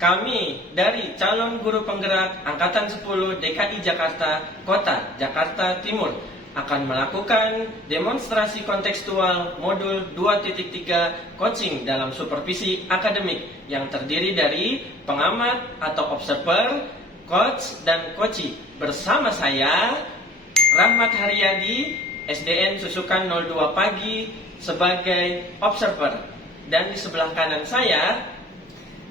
Kami dari calon guru penggerak Angkatan 10 DKI Jakarta, Kota Jakarta Timur akan melakukan demonstrasi kontekstual modul 2.3 coaching dalam supervisi akademik yang terdiri dari pengamat atau observer, coach, dan coachee. Bersama saya, Rahmat Haryadi, SDN Susukan 02 Pagi sebagai observer. Dan di sebelah kanan saya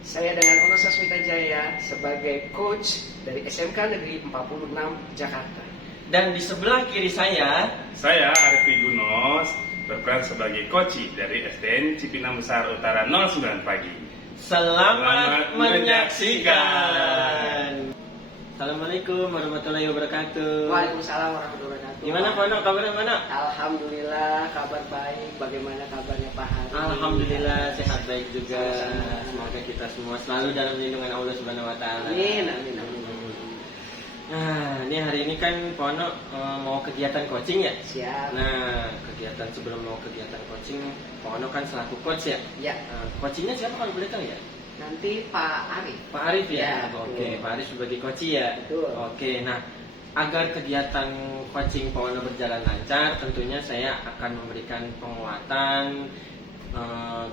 dengan Ono Sasmita Jaya sebagai coach dari SMK Negeri 46 Jakarta. Dan di sebelah kiri saya Arif Gunos berperan sebagai coachee dari SDN Cipinang Besar Utara 09 Pagi. Selamat menyaksikan. Assalamualaikum warahmatullahi wabarakatuh. Waalaikumsalam warahmatullahi wabarakatuh. Gimana Pak Ono, kabarnya mana? Alhamdulillah, kabar baik. Bagaimana kabarnya Pak Hari? Alhamdulillah sehat baik juga. Semoga kita semua selalu dalam lindungan Allah Subhanahu wa taala. Amin, amin, amin. Nah, ini hari ini kan Pak Ono mau kegiatan coaching ya? Siap. Nah, sebelum mau kegiatan coaching, Pak Ono kan selaku coach ya? Ya. Coachingnya siapa kalau boleh tahu ya? Nanti Pak Arif. Pak Arif ya? Ya, Oke, betul. Pak Arif sebagai coachee ya? Betul. Oke, nah agar kegiatan coaching Pak Ono berjalan lancar, tentunya saya akan memberikan penguatan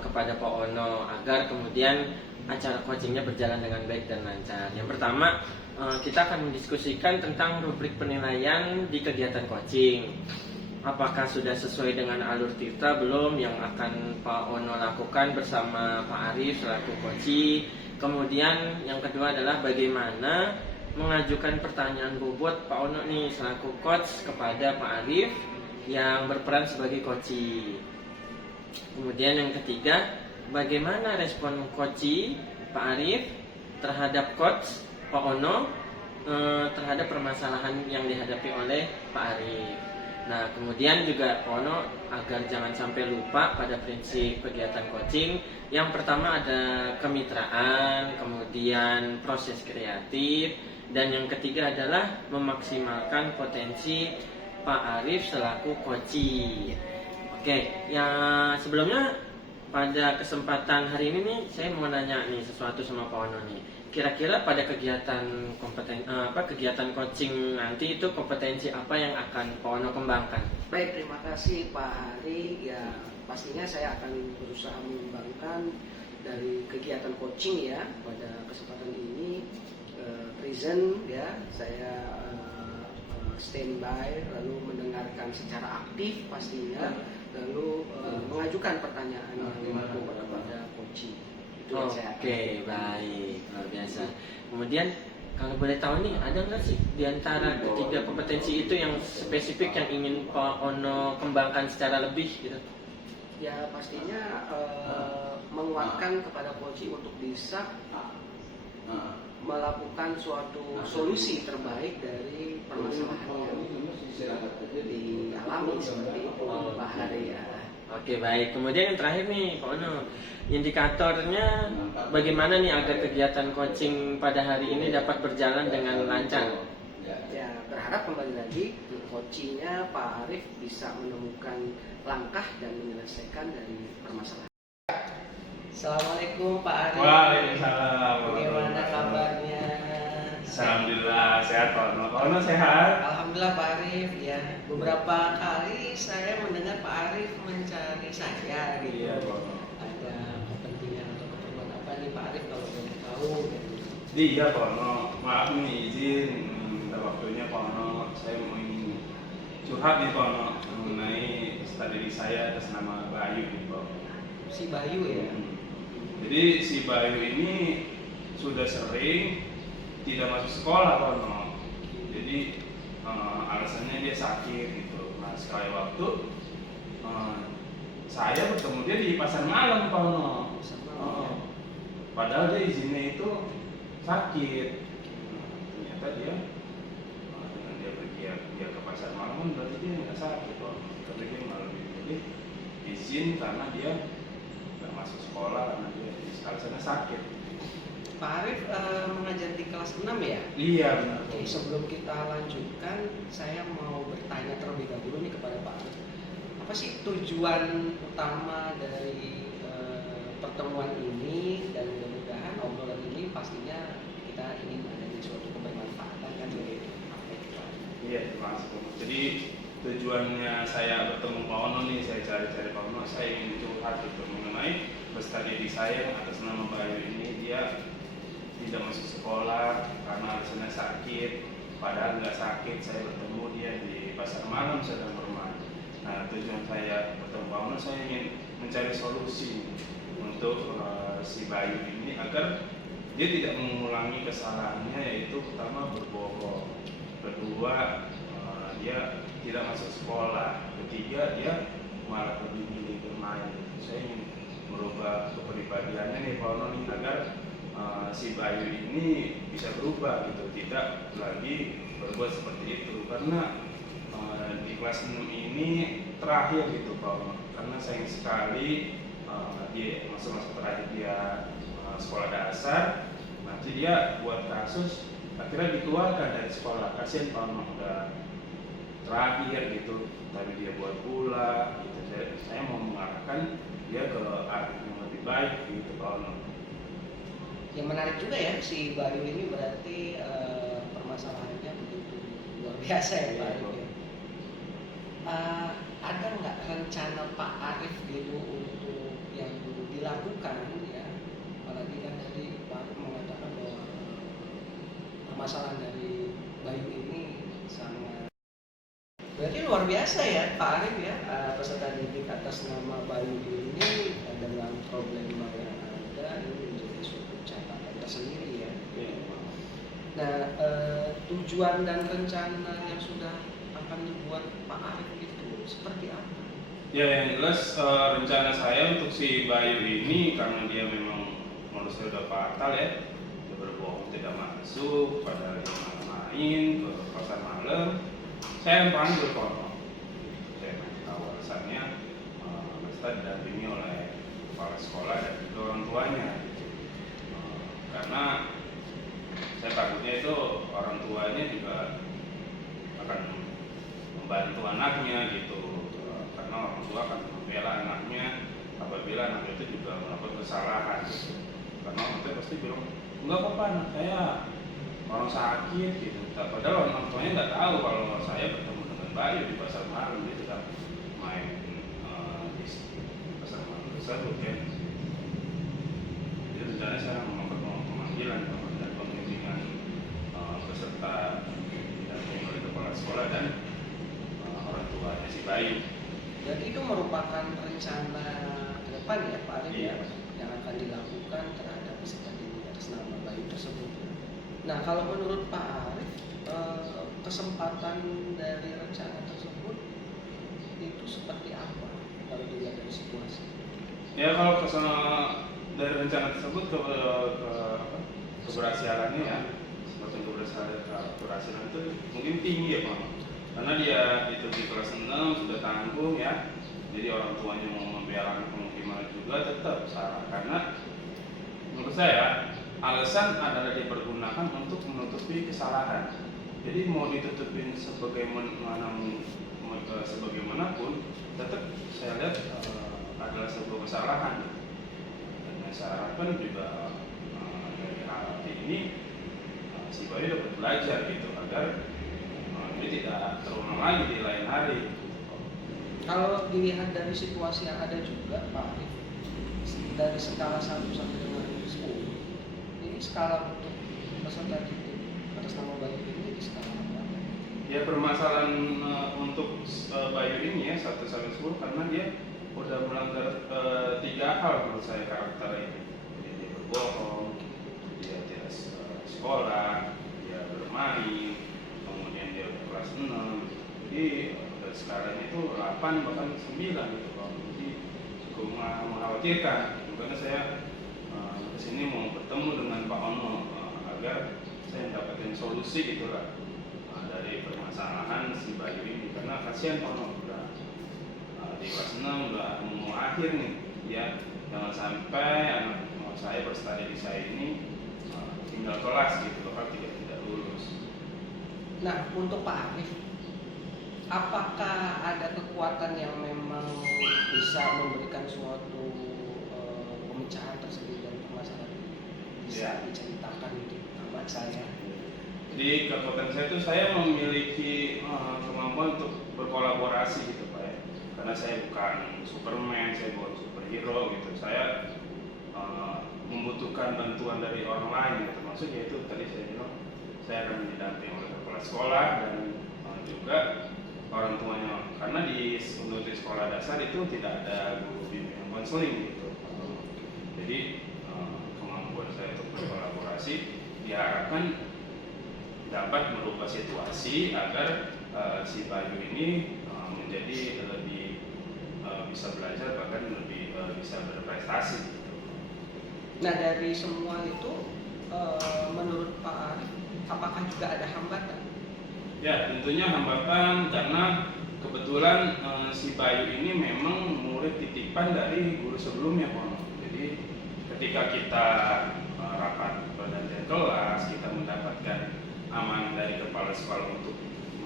kepada Pak Ono agar kemudian acara coachingnya berjalan dengan baik dan lancar. Yang pertama, kita akan mendiskusikan tentang rubrik penilaian di kegiatan coaching. Apakah sudah sesuai dengan alur tirta belum yang akan Pak Ono lakukan bersama Pak Arif selaku coachee. Kemudian yang kedua adalah bagaimana mengajukan pertanyaan bobot Pak Ono nih selaku coach kepada Pak Arif yang berperan sebagai coachee. Kemudian yang ketiga, bagaimana respon coachee Pak Arif terhadap coach Pak Ono terhadap permasalahan yang dihadapi oleh Pak Arif. Nah, kemudian juga Pak Ono agar jangan sampai lupa pada prinsip kegiatan coaching. Yang pertama ada kemitraan, kemudian proses kreatif, dan yang ketiga adalah memaksimalkan potensi Pak Arif selaku coachee. Oke, ya sebelumnya pada kesempatan hari ini nih saya mau nanya nih sesuatu sama Pak Ono nih. Kira-kira pada kegiatan kegiatan coaching nanti itu kompetensi apa yang akan Pak Ono kembangkan? Baik, terima kasih Pak Hari. Ya, pastinya saya akan berusaha mengembangkan dari kegiatan coaching ya pada kesempatan ini. Present ya, saya standby lalu mendengarkan secara aktif pastinya, lalu mengajukan pertanyaan yang kepada coaching. Oke, baik, luar biasa. Kemudian kalau boleh tahu nih, ada nggak sih di antara ketiga kompetensi itu yang spesifik yang ingin Pak Ono kembangkan secara lebih gitu? Ya pastinya menguatkan kepada coaching untuk bisa melakukan suatu solusi terbaik dari permasalahan yang dialami seperti itu Pak Hari ya. Oke, baik. Kemudian yang terakhir nih Pak Ono, indikatornya bagaimana nih agar kegiatan coaching pada hari ini dapat berjalan dengan lancar? Ya, berharap kembali lagi coachingnya Pak Arif bisa menemukan langkah dan menyelesaikan dari permasalahan. Assalamualaikum Pak Arif. Waalaikumsalam. Bagaimana kabarnya? Alhamdulillah sehat Pak Ono. Pak Ono sehat? Alhamdulillah Pak Arif ya. Beberapa kali saya mendengar Pak Arif mencari saya gitu. Iya Pak Ono. Ada kepentingan atau keperluan apa nih Pak Arif kalau boleh tahu? Gitu. Iya Pak Ono. Maaf nih izin minta waktunya Pak Ono. Saya mau ingin curhat nih Pak Ono mengenai studi saya atas nama Bayu nih Pak Ono. Si Bayu ya. Jadi si Bayu ini sudah sering tidak masuk sekolah Pak Ono. Jadi alasannya dia sakit gitu. Nah sekali waktu saya bertemu dia di pasar malam Pak Ono. Padahal dia izinnya itu sakit. Ternyata dia dengan dia pergi dia ke pasar malam berarti dia nggak sakit Pak Ono. Tapi dia malah memilih izin karena dia nggak masuk sekolah karena dia alasannya sakit. Pak Arif mengajar di kelas 6 ya? Iya benar. Oke, sebelum kita lanjutkan, saya mau bertanya terlebih dahulu nih kepada Pak Arif. Apa sih tujuan utama dari pertemuan ini, dan mudah-mudahan obrolan ini pasti Jadi tujuannya saya bertemu Pak Ono nih, saya cari-cari Pak Ono, saya ingin curhat gitu mengenai peserta didik saya yang atas nama Bayu ini. Dia tidak masuk sekolah karena alasannya sakit, padahal nggak sakit. Saya bertemu dia di pasar malam sedang bermain. Nah, tujuan saya bertemu Pak Ono, saya ingin mencari solusi untuk si Bayu ini agar dia tidak mengulangi kesalahannya, yaitu pertama berbohong, kedua dia tidak masuk sekolah, ketiga dia malah lebih milih bermain. Saya ingin merubah kepribadiannya nih Pak Ono nih, agar si Bayu ini bisa berubah gitu, tidak lagi berbuat seperti itu. Karena di kelas 6 ini terakhir gitu Pak Ono, karena sayang sekali dia masuk terakhir dia sekolah dasar, nanti dia buat kasus akhirnya dikeluarkan dari sekolah. Kasihan Pak Ono, udah terakhir gitu, tapi dia buat pula gitu. Saya mau mengarahkan dia ke arah yang lebih baik gitu Pak Ono. Yang menarik juga ya, si Bayu ini berarti permasalahannya begitu luar biasa ya Pak Arif ya. Ada nggak rencana Pak Arif gitu untuk yang dilakukan ya, apalagi kan tadi Pak Arif mengatakan bahwa permasalahan dari Bayu ini sangat, berarti luar biasa ya Pak Arif ya, peserta didik atas nama Bayu ini dengan problema yang ada ini menjadi suatu catatan tersendiri ya. Nah, tujuan dan rencana yang sudah akan dibuat Pak Arif itu seperti apa? Ya, yang jelas rencana saya untuk si Bayu ini, karena dia memang manusia udah fatal ya, dia berbohong tidak masuk, padahal dia main ke pasar malam. Saya panggil Pak Ono, saya kasih tahu alasannya, kita didampingi oleh kepala sekolah dan juga orang tuanya. Karena saya takutnya itu orang tuanya juga akan membantu anaknya gitu, karena orang tua akan membela anaknya apabila anak itu juga melakukan kesalahan gitu. Karena orang tua pasti bilang, enggak apa-apa anak saya orang sakit gitu. Padahal orang tuanya nggak tahu kalau saya bertemu dengan Bayu di pasar malam, dia tidak main di pasar malam tersebut ya. Jadi rencananya saya melakukan pemanggilan dan pembimbingan peserta dan oleh kepala sekolah dan orang tuanya si Bayu. Berarti itu merupakan rencana ke depan ya Pak Arif Iya. ya, yang akan dilakukan terhadap peserta didik atas nama Bayu tersebut. Nah, kalau menurut Pak Arif, kesempatan dari rencana tersebut itu seperti apa kalau dilihat dari situasi? Ya, kalau kesana dari rencana tersebut keberhasilannya ya, semakin keberhasilan itu mungkin tinggi ya Pak, karena dia itu di kelas 6 sudah tanggung ya, jadi orang tuanya mau membela anak gimana juga tetap salah. Karena menurut saya alasan adalah dipergunakan untuk menutupi kesalahan. Jadi mau ditutupin sebagaimanapun, tetap saya lihat adalah sebuah kesalahan. Dan saya harapkan juga dari hal ini si Bayu dapat belajar gitu, agar ini tidak terulang lagi di lain hari. Kalau dilihat dari situasi yang ada juga Pak Arif, dari skala 1 sampai dengan 10, ini skala untuk peserta didik atas nama Bayu ini di skala apa? Ya, permasalahan untuk Bayu ini ya 1 sampai 10, karena dia udah melanggar 3 hal menurut saya karakter ini. Jadi dia berbohong, dia tidak sekolah, dia bermain, kemudian dia kelas 6. Jadi skalanya itu 8 bahkan 9 gitu Pak. Jadi cukup mengkhawatirkan. Makanya saya kesini mau bertemu dengan Pak Ono agar saya mendapatkan solusi gitulah dari permasalahan si Bayu ini. Karena kasihan Pak Ono udah di kelas 6 udah mau akhir nih ya, jangan sampai anak saya peserta didik saya ini tinggal kelas gitu, bahkan tidak lulus. Nah, untuk Pak Arif, apakah ada kekuatan yang memang bisa memberikan suatu pemecahan tersebut dan permasalahan ini bisa diceritakan di tempat saya? di kekuatan saya itu saya memiliki kemampuan untuk berkolaborasi gitu Pak ya. Karena saya bukan Superman, saya bukan superhero gitu. Saya membutuhkan bantuan dari orang lain ya, termasuk yaitu tadi saya bilang saya akan didampingi oleh kepala sekolah dan juga orang tuanya, karena untuk di sekolah dasar itu tidak ada guru bimbingan konseling gitu. Jadi kemampuan saya untuk berkolaborasi diharapkan dapat merubah situasi agar si Bayu ini menjadi lebih bisa belajar, bahkan lebih bisa berprestasi. Nah, dari semua itu menurut Pak Arif, apakah juga ada hambatan? Ya, tentunya hambatan karena kebetulan si Bayu ini memang murid titipan dari guru sebelumnya Pak. Jadi ketika kita rapat pergantian kelas, kita mendapatkan amanah dari kepala sekolah untuk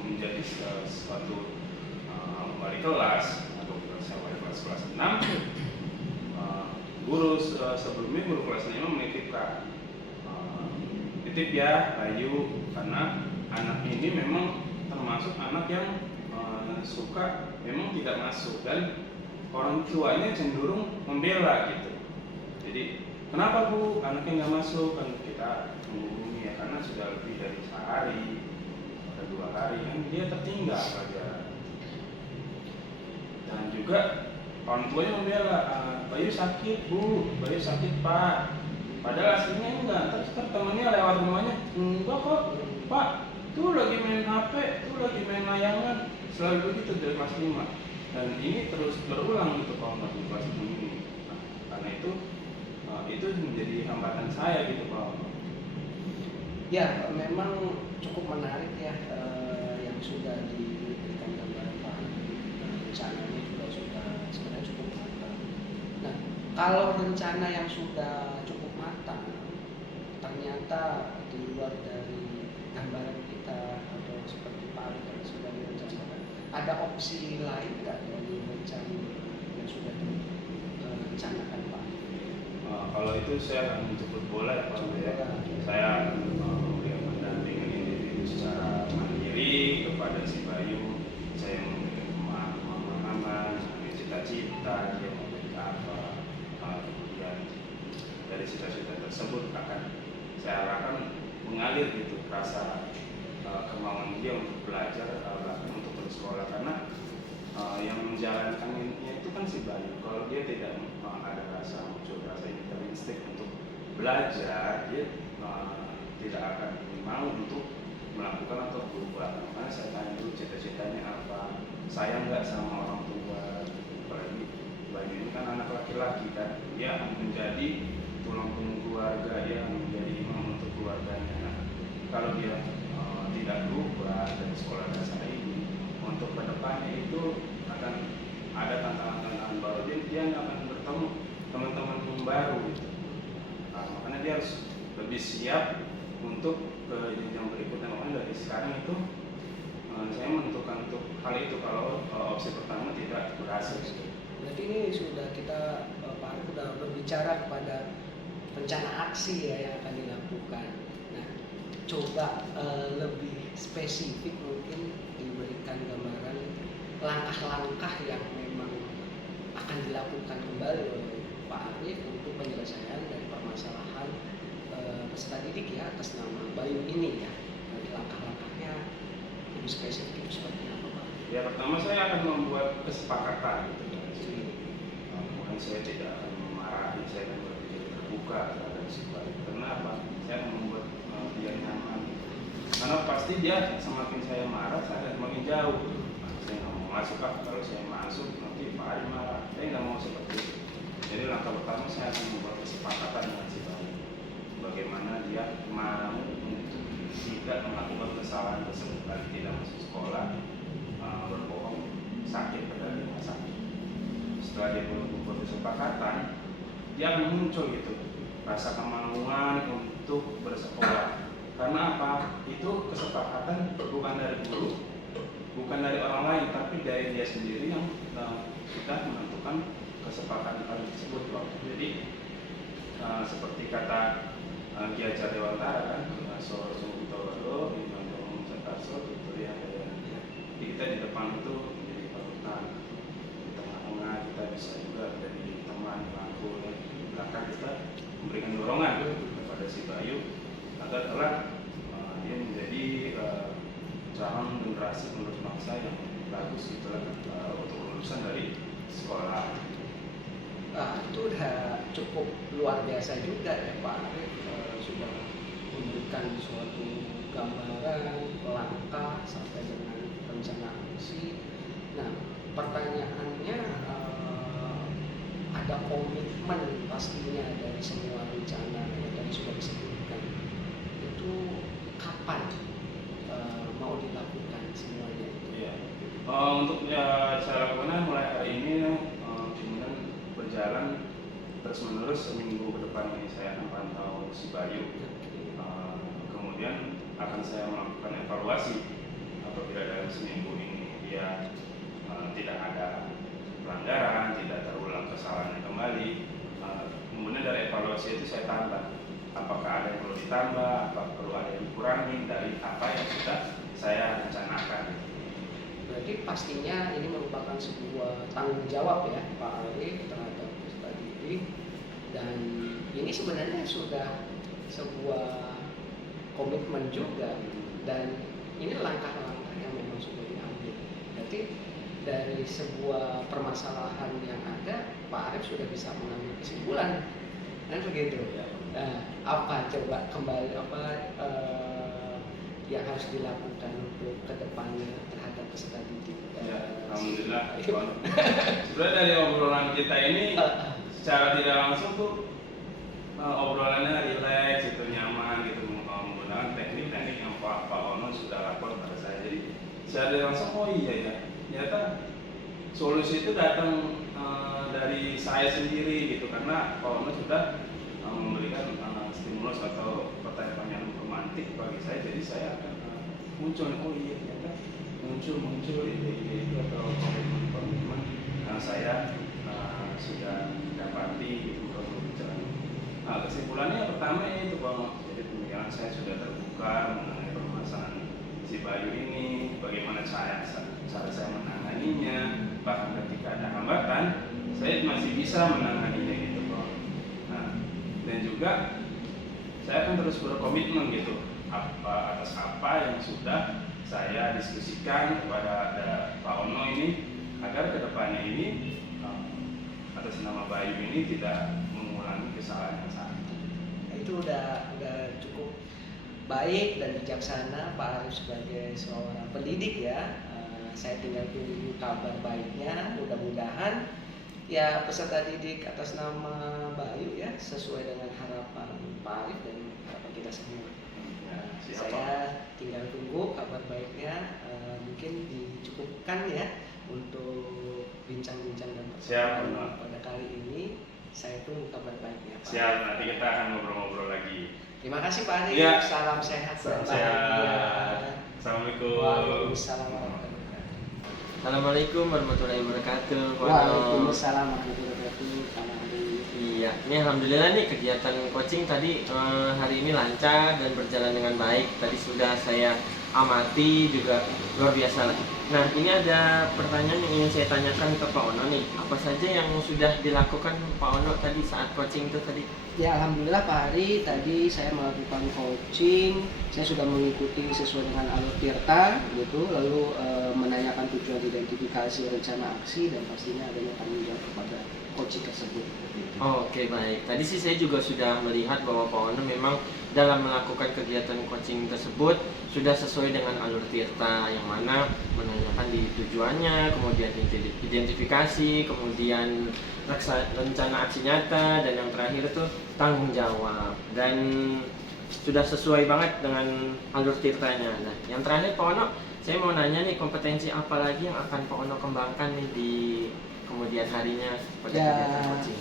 menjadi suatu wali kelas atau wali kelas 6, guru sebelumnya, guru kelas 5 menitipkan titip ya Bayu, karena anak ini memang termasuk anak yang suka memang tidak masuk dan orang tuanya cenderung membela gitu. Jadi kenapa Bu anaknya nggak masuk? Kan kita menghubungi ya, karena sudah lebih dari sehari atau 2 hari kan dia tertinggal pelajaran. Dan juga orang tuanya membela, Bayu sakit Bu, Bayu sakit Pak. Padahal aslinya enggak. Terus temennya lewat rumahnya, enggak kok Pak, tuh lagi main HP, tuh lagi main layangan. Selalu begitu dari kelas 5. Dan ini terus berulang gitu kalau nggak di kelas 6 ini. Nah, karena itu menjadi hambatan saya gitu Pak. Ya, memang cukup menarik ya yang sudah diberikan gambaran Pak Arif. Rencananya juga sudah sebenarnya cukup matang. Nah, kalau rencana yang sudah cukup matang ternyata di luar dari gambaran kita atau seperti Pak Arif yang sudah direncanakan, ada opsi lain nggak dari rencana yang sudah direncanakan Pak? Kalau itu saya akan menjemput bola ya Pak ya. Saya akan memberikan pendampingan individu secara mandiri kepada si Bayu. Saya memberikan pemahaman, cita-cita dia mau jadi apa, kemudian dari cita-cita tersebut akan saya harapkan mengalir gitu rasa kemauan dia untuk belajar, untuk bersekolah, karena yang menjalankannya itu kan si Bayu. Kalau dia tidak ada rasa muncul rasa insting untuk belajar, dia tidak akan mau untuk melakukan atau berubah. Makanya saya tanya dulu cita-citanya apa, sayang nggak sama orang tua. Apalagi Bayu ini kan anak laki-laki kan, dia akan menjadi tulang punggung keluarga, dia akan menjadi imam untuk keluarganya. Nah, kalau dia tidak berubah dari sekolah dasar ini, untuk kedepannya itu akan ada tantangan-tantangan baru. Dia akan bertemu teman-teman yang baru gitu. Nah, makanya dia harus lebih siap untuk ke jenjang berikutnya. Makanya dari sekarang itu saya menentukan untuk hal itu kalau opsi pertama tidak berhasil. Berarti ini sudah kita Pak Arif sudah berbicara kepada rencana aksi ya yang akan dilakukan. Nah, coba lebih spesifik mungkin diberikan gambaran langkah-langkah yang memang akan dilakukan kembali oleh Pak Arif untuk penyelesaian dari permasalahan peserta didik ya atas nama Bayu ini ya. Dari langkah-langkahnya lebih spesifik seperti apa Pak? Ya, pertama saya akan membuat kesepakatan gitu. Kemudian saya tidak akan memarahi, saya akan berpikir terbuka terhadap si Bayu. Kenapa? Saya akan membuat dia nyaman. Karena pasti dia semakin saya marah, saya akan semakin jauh. Saya nggak mau masuk kalau saya masuk nanti Pak Ari marah. Saya nggak mau seperti itu. Jadi langkah pertama saya akan membuat kesepakatan dengan si Bayu. Bagaimana dia mau untuk tidak melakukan kesalahan tersebut, kali tidak masuk sekolah, berbohong, sakit padahal dia nggak sakit. Setelah dia membuat kesepakatan, dia akan muncul gitu rasa kemauan untuk bersekolah. Karena apa? Itu kesepakatan bukan dari guru, bukan dari orang lain, tapi dari dia sendiri yang sudah menentukan kesepakatan tersebut. Jadi seperti kata Ki Hajar Dewantara kan, Soro Sungguh kita di depan itu menjadi panutan, di tengah-tengah kita bisa juga jadi teman rangkul, di belakang kita memberikan dorongan kepada si Bayu agar kelak dia menjadi calon generasi penerus bangsa yang bagus gitu lah, untuk lulusan dari sekolah. Itu udah cukup luar biasa juga ya Pak Arief, sudah memberikan suatu gambaran langkah sampai dengan rencana aksi. Nah, pertanyaannya, ada komitmen pastinya dari semua rencana yang tadi sudah disebutkan. Itu kapan mau dilakukan semuanya itu? Iya. Untuk saya lakukan mulai hari ini, kemudian berjalan terus menerus seminggu ke depan ini saya akan pantau si Bayu. Kemudian akan saya melakukan evaluasi apabila dalam seminggu ini dia tidak ada pelanggaran, tidak terulang kesalahannya kembali. Kemudian dari evaluasi itu saya tambah, apakah ada yang perlu ditambah, apakah perlu ada yang dikurangi dari apa yang sudah saya rencanakan. Berarti pastinya ini merupakan sebuah tanggung jawab ya Pak Arief terhadap peserta didik, dan ini sebenarnya sudah sebuah komitmen juga, dan ini langkah-langkah yang memang sudah diambil. Berarti dari sebuah permasalahan yang ada, Pak Arief sudah bisa mengambil kesimpulan, kan begitu? Nah, apa coba kembali yang harus dilakukan untuk kedepannya terhadap peserta didik? Alhamdulillah. Sebenarnya dari obrolan kita ini secara tidak langsung tuh obrolannya rileks, gitu, nyaman, gitu, menggunakan teknik-teknik yang Pak Ono sudah lapor pada saya. Jadi secara tidak langsung, oh iya ya, ternyata solusi itu datang dari saya sendiri gitu, karena Pak Ono sudah memberikan stimulus atau pertanyaan-pertanyaan romantik bagi saya. Jadi saya akan muncul, oh iya ternyata muncul ide-ide itu atau komitmen yang saya sudah dapati gitu kalau berjalan. Kesimpulannya pertama itu bahwa jadi pemikiran saya sudah terbuka mengenai permasalahan si Bayu ini, bagaimana cara saya menanganinya, bahkan ketika ada hambatan saya masih bisa menanganinya gitu Bang. Dan juga saya akan terus berkomitmen gitu atas apa yang sudah saya diskusikan kepada Pak Ono ini, agar kedepannya ini atas nama Bayu ini tidak mengulangi kesalahan yang sama. Itu udah cukup baik dan bijaksana Pak Arief sebagai seorang pendidik ya. Saya tinggal tunggu kabar baiknya, mudah-mudahan ya peserta didik atas nama Bayu ya sesuai dengan harapan Pak Arief dan harapan kita semua. Saya tinggal tunggu kabar baiknya, mungkin dicukupkan ya untuk bincang-bincang dan pertemuan pada kali ini. Saya tunggu kabar baiknya Pak. Siap, nanti kita akan ngobrol-ngobrol lagi. Terima kasih Pak Arief, Ya. salam sehat dan Salam bahagia. sehat. Assalamualaikum. Waalaikumsalam warahmatullahi wabarakatuh. Assalamualaikum warahmatullahi wabarakatuh. Waalaikumsalam warahmatullahi wabarakatuh. Pak Arief. Iya, ini alhamdulillah nih kegiatan coaching tadi hari ini lancar dan berjalan dengan baik. Tadi sudah saya amati juga luar biasa lah. Nah, ini ada pertanyaan yang ingin saya tanyakan ke Pak Ono nih. Apa saja yang sudah dilakukan Pak Ono tadi saat coaching itu tadi? Ya alhamdulillah Pak Hari, tadi saya melakukan coaching, saya sudah mengikuti sesuai dengan alur Tirta gitu, lalu menanyakan tujuan identifikasi rencana aksi dan pastinya adanya tanggung jawab kepada coaching tersebut. Oke, baik. Tadi sih saya juga sudah melihat bahwa Pak Ono memang dalam melakukan kegiatan coaching tersebut sudah sesuai dengan alur Tirta, yang mana menanyakan di tujuannya, kemudian identifikasi, kemudian rencana aksi nyata, dan yang terakhir itu tanggung jawab, dan sudah sesuai banget dengan alur Tirtanya. Nah, yang terakhir Pak Ono, saya mau nanya nih, kompetensi apa lagi yang akan Pak Ono kembangkan nih di kemudian harinya pada kegiatan coaching?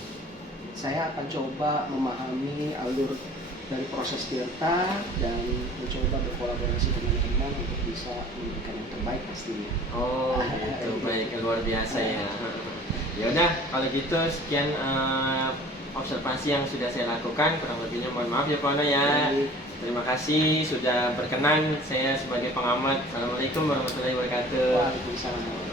Saya akan coba memahami alur dari proses Tirta dan mencoba berkolaborasi dengan teman untuk bisa memberikan yang terbaik pastinya. Oh, gitu. Baik, luar biasa ya. Ya udah, kalau gitu sekian Pak observasi yang sudah saya lakukan. Kurang lebihnya mohon maaf ya Pak Ono ya. Terima kasih sudah berkenan saya sebagai pengamat. Assalamualaikum warahmatullahi wabarakatuh. Waalaikumsalam.